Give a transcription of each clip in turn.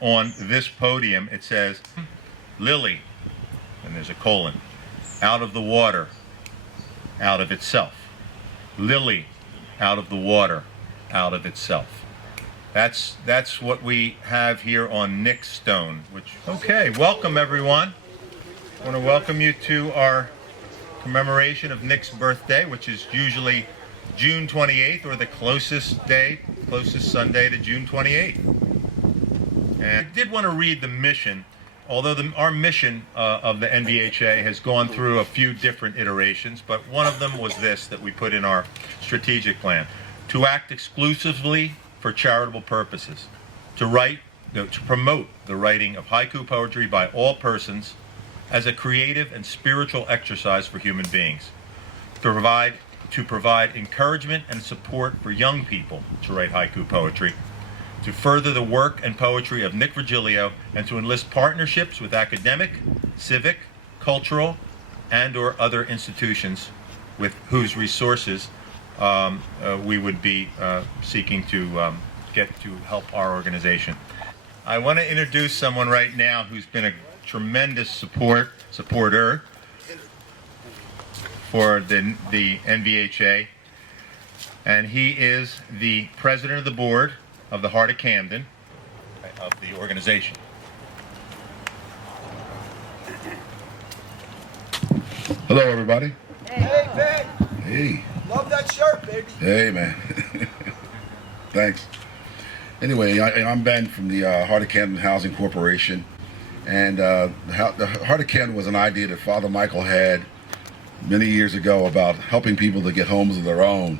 On this podium, it says, Lily, and there's a colon, out of the water, out of itself. Lily, out of the water, out of itself. That's what we have here on Nick's stone. Okay, welcome everyone. I want to welcome you to our commemoration of Nick's birthday, which is usually June 28th, or the closest Sunday to June 28th. And I did want to read the mission, although our mission of the NVHA has gone through a few different iterations, but one of them was this that we put in our strategic plan: to act exclusively for charitable purposes, to promote the writing of haiku poetry by all persons as a creative and spiritual exercise for human beings, to provide encouragement and support for young people to write haiku poetry, to further the work and poetry of Nick Virgilio, and to enlist partnerships with academic, civic, cultural, and/or other institutions with whose resources we would be seeking to get to help our organization. I want to introduce someone right now who's been a tremendous supporter for the NVHA, and he is the president of the board of the Heart of Camden of the organization. Hello, everybody. Hey, Ben. Hey. Love that shirt, baby. Hey, man. Thanks. Anyway, I'm Ben from the Heart of Camden Housing Corporation. And the Heart of Camden was an idea that Father Michael had many years ago about helping people to get homes of their own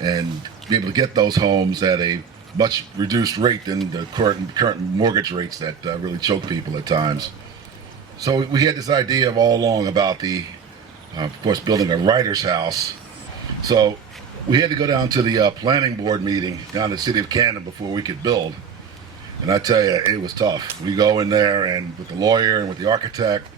and be able to get those homes at a much reduced rate than the current mortgage rates that really choke people at times. So we had this idea of all along about of course, building a writer's house. So we had to go down to the planning board meeting down in the city of Camden before we could build. And I tell you, it was tough. We go in there and with the lawyer and with the architect,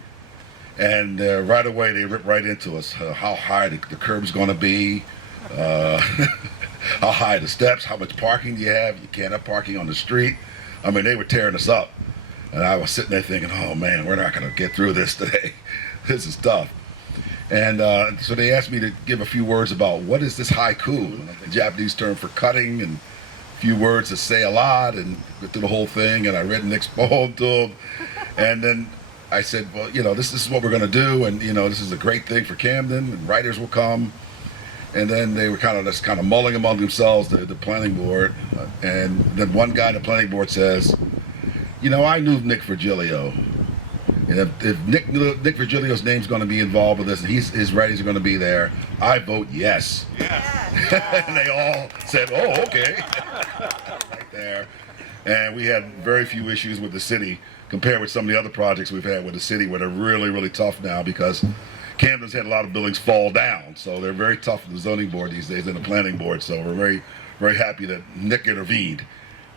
and right away they rip right into us how high the curb's going to be, how high the steps, how much parking do you have? You can't have parking on the street. I mean, they were tearing us up. And I was sitting there thinking, oh man, we're not going to get through this today. This is tough. And so they asked me to give a few words about what is this haiku, the Japanese term for cutting, and a few words that say a lot, and went through the whole thing, and I read Nick's poem to him. And then I said, well, this is what we're going to do, and this is a great thing for Camden, and writers will come. And then they were kind of mulling among themselves, the planning board. And then one guy in the planning board says, I knew Nick Virgilio. And if Nick Virgilio's name's going to be involved with this, and his writings are going to be there, I vote yes. Yeah. And they all said, oh, okay. Right there. And we had very few issues with the city compared with some of the other projects we've had with the city, where they're really, really tough now because Camden's had a lot of buildings fall down, so they're very tough with the zoning board these days and the planning board. So we're very, very happy that Nick intervened,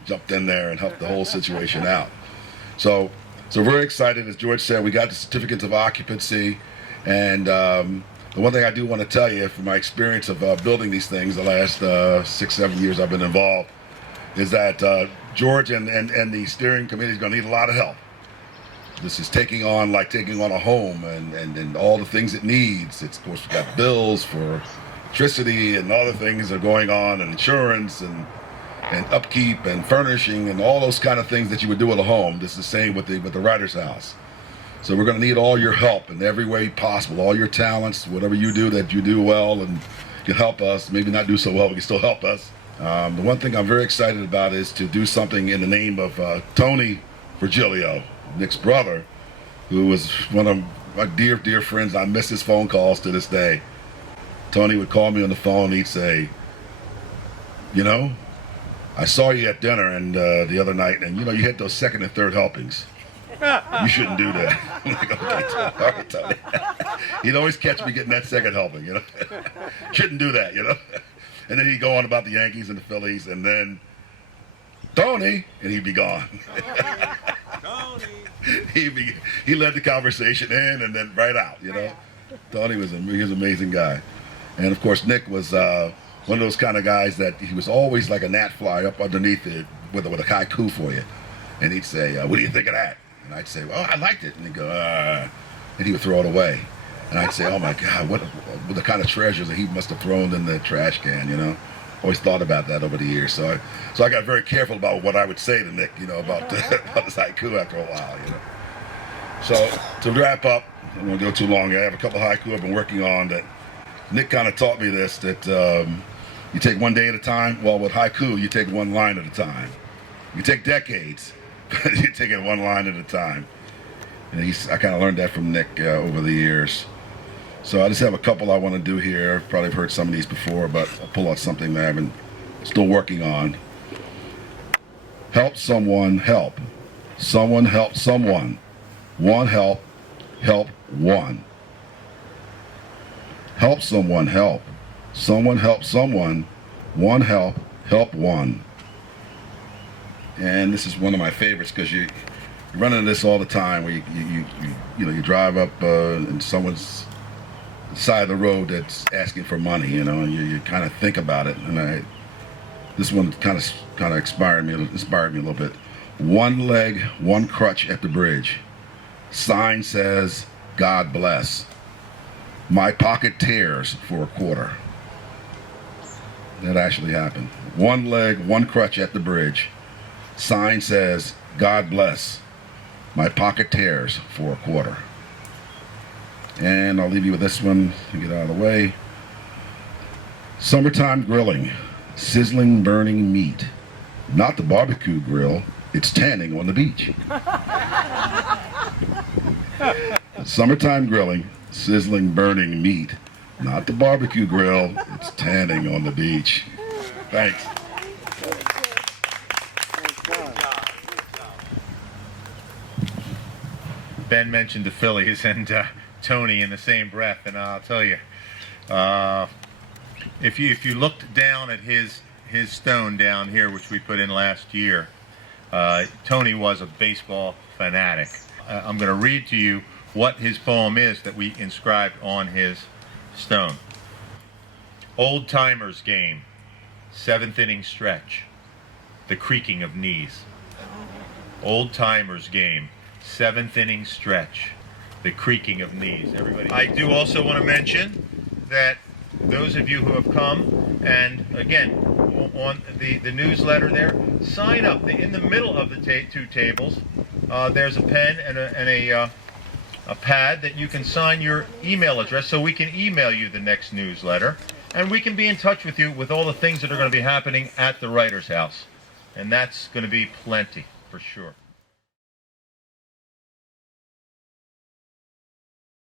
jumped in there and helped the whole situation out. So very excited. As George said, we got the certificates of occupancy, and the one thing I do want to tell you from my experience of building these things the last 6-7 years I've been involved is that George and the steering committee is going to need a lot of help. This is taking on a home and all the things it needs. It's, of course, we've got bills for electricity and other things that are going on, and insurance and upkeep and furnishing and all those kind of things that you would do with a home. This is the same with the writer's house. So we're going to need all your help in every way possible, all your talents, whatever you do that you do well and can help us. Maybe not do so well, but can still help us. The one thing I'm very excited about is to do something in the name of Tony Virgilio, Nick's brother, who was one of my dear, dear friends. I miss his phone calls to this day. Tony would call me on the phone and he'd say, I saw you at dinner and the other night, and you had those second and third helpings. You shouldn't do that. I'm like, okay, all right, Tony. He'd always catch me getting that second helping, Shouldn't do that, And then he'd go on about the Yankees and the Phillies, and then Tony, and he'd be gone. He led the conversation in and then right out, Tony was he was an amazing guy. And of course, Nick was one of those kind of guys that he was always like a gnat fly up underneath it with a haiku for you. And he'd say, what do you think of that? And I'd say, well, I liked it. And he'd go, and he would throw it away. And I'd say, oh my God, what the kind of treasures that he must have thrown in the trash can, you know? Always thought about that over the years. So I got very careful about what I would say to Nick, you know, about this haiku after a while, you know. So to wrap up, I won't go too long. I have a couple haiku I've been working on that Nick kind of taught me this, that you take one day at a time. Well, with haiku, you take one line at a time. You take decades, but you take it one line at a time. And I kind of learned that from Nick over the years. So I just have a couple I want to do here. I've probably heard some of these before, but I'll pull out something that I've been still working on. Help someone help. Someone help someone. One help, help one. Help someone help. Someone help someone. One help, help one. And this is one of my favorites because you run into this all the time where you drive up and someone's side of the road that's asking for money, you know, and you kind of think about it. And this one kind of inspired me a little bit. One leg, one crutch at the bridge. Sign says, God bless. My pocket tears for a quarter. That actually happened. One leg, one crutch at the bridge. Sign says, God bless. My pocket tears for a quarter. And I'll leave you with this one to get out of the way. Summertime grilling, sizzling, burning meat. Not the barbecue grill, it's tanning on the beach. Summertime grilling, sizzling, burning meat. Not the barbecue grill, it's tanning on the beach. Thanks. Ben mentioned the Phillies and Tony in the same breath, and I'll tell you, if you looked down at his stone down here, which we put in last year, Tony was a baseball fanatic. I'm going to read to you what his poem is that we inscribed on his stone. Old timers game, 7th inning stretch, the creaking of knees. Old timers game, 7th inning stretch, the creaking of knees. Everybody. I do also want to mention that those of you who have come, and again, on the newsletter there, sign up. In the middle of the two tables, there's a pen and a pad that you can sign your email address so we can email you the next newsletter, and we can be in touch with you with all the things that are going to be happening at the Writer's House. And that's going to be plenty, for sure.